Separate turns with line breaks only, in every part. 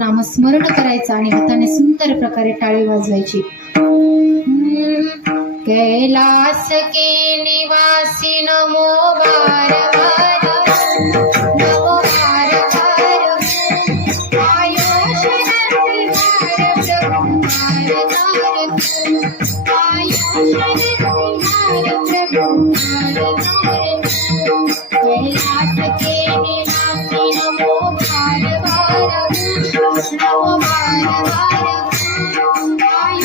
नामस्मरण करायचं आणि हाताने सुंदर प्रकारे टाळी वाजवायची कैलास के निवासी नमो बार बार
Thank you. no, no, no, no,
no,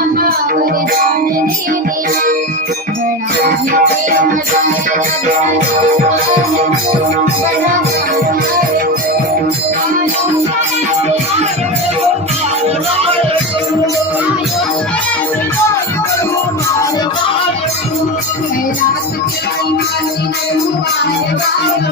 I'm